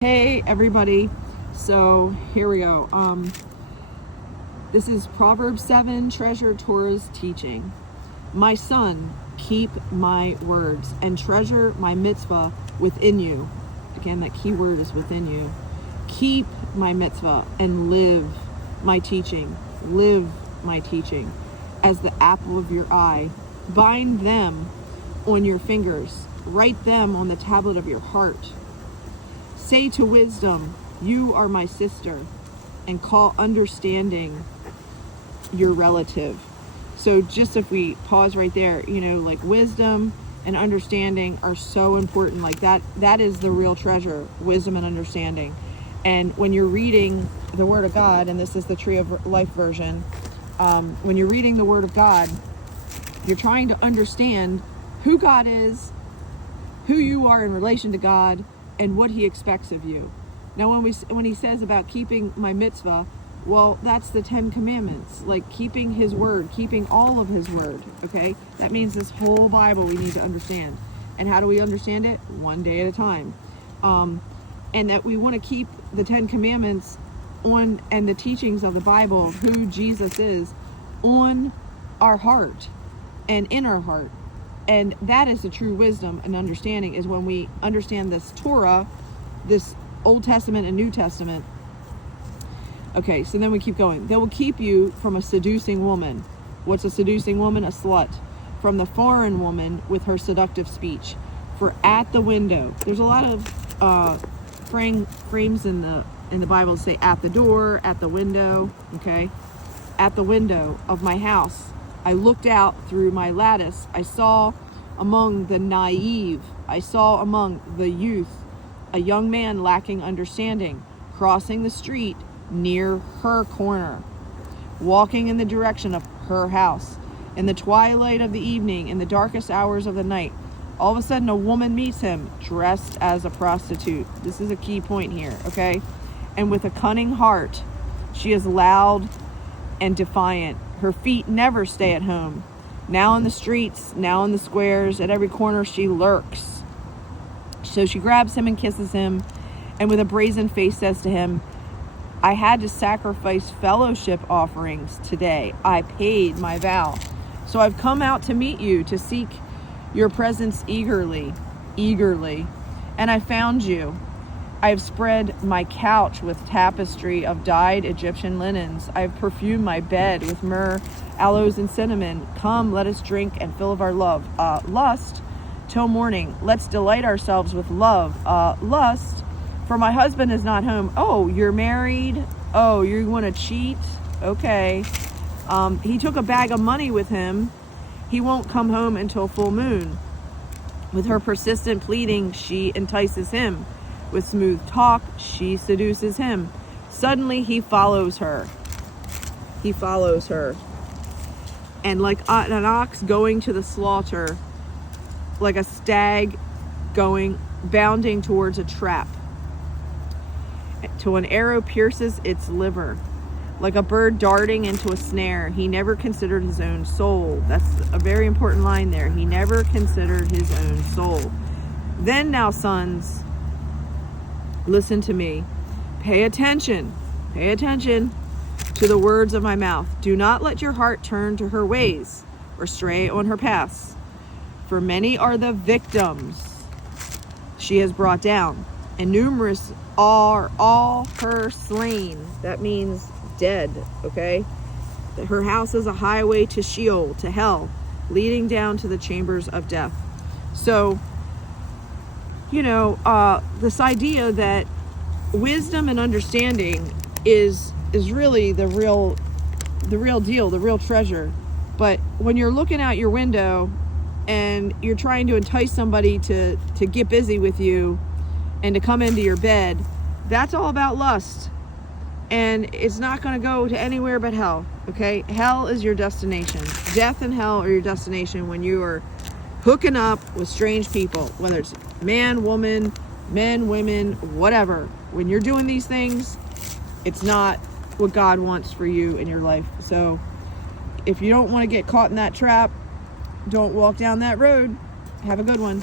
Hey everybody, so here we go. This is Proverbs 7, Treasure Torah's teaching. My son, keep my words and treasure my mitzvah within you. Again, that key word is within you. Keep my mitzvah and live my teaching. Live my teaching as the apple of your eye. Bind them on your fingers. Write them on the tablet of your heart. Say to wisdom, you are my sister, and call understanding your relative. So just if we pause right there, like wisdom and understanding are so important. Like that is the real treasure, wisdom and understanding. And when you're reading the Word of God, and this is the Tree of Life version, when you're reading the Word of God, you're trying to understand who God is, who you are in relation to God, and what he expects of you. Now, when he says about keeping my mitzvah, well, that's the 10 commandments, like keeping his word, keeping all of his word, okay? That means this whole Bible we need to understand. And how do we understand it? One day at a time. And that we want to keep the 10 commandments on, and the teachings of the Bible, who Jesus is, on our heart and in our heart. And that is the true wisdom and understanding, is when we understand this Torah, this Old Testament and New Testament. Okay, so then we keep going. They will keep you from a seducing woman. What's a seducing woman? A slut. From the foreign woman with her seductive speech. For at the window, there's a lot of frames in the Bible that say at the door, at the window, okay? At the window of my house, I looked out through my lattice. I saw among the naive, I saw among the youth, a young man lacking understanding, crossing the street near her corner, walking in the direction of her house. In the twilight of the evening, in the darkest hours of the night, all of a sudden a woman meets him, dressed as a prostitute. This is a key point here, okay? And with a cunning heart, she is loud and defiant. Her feet never stay at home. Now in the streets, now in the squares, at every corner she lurks. So she grabs him and kisses him, and with a brazen face says to him, I had to sacrifice fellowship offerings today. I paid my vow. So I've come out to meet you, to seek your presence eagerly. And I found you. I have spread my couch with tapestry of dyed Egyptian linens. I have perfumed my bed with myrrh, aloes, and cinnamon. Come, let us drink and fill of our love. Lust till morning. Let's delight ourselves with love. Lust, for my husband is not home. Oh, you're married? Oh, you want to cheat? Okay. He took a bag of money with him. He won't come home until full moon. With her persistent pleading, she entices him. With smooth talk, she seduces him. Suddenly, he follows her. And like an ox going to the slaughter, like a stag bounding towards a trap, till an arrow pierces its liver. Like a bird darting into a snare, he never considered his own soul. That's a very important line there. He never considered his own soul. Then now, sons, listen to me. Pay attention to the words of my mouth. Do not let your heart turn to her ways or stray on her paths. For many are the victims she has brought down, and numerous are all her slain. That means dead, okay? Her house is a highway to Sheol, to hell, leading down to the chambers of death. So, this idea that wisdom and understanding is really the real deal, the real treasure. But when you're looking out your window and you're trying to entice somebody to get busy with you and to come into your bed, that's all about lust. And it's not going to go to anywhere but hell, okay? Hell is your destination. Death and hell are your destination when you are hooking up with strange people, whether it's man, woman, men, women, whatever. When you're doing these things, it's not what God wants for you in your life. So if you don't want to get caught in that trap, don't walk down that road. Have a good one.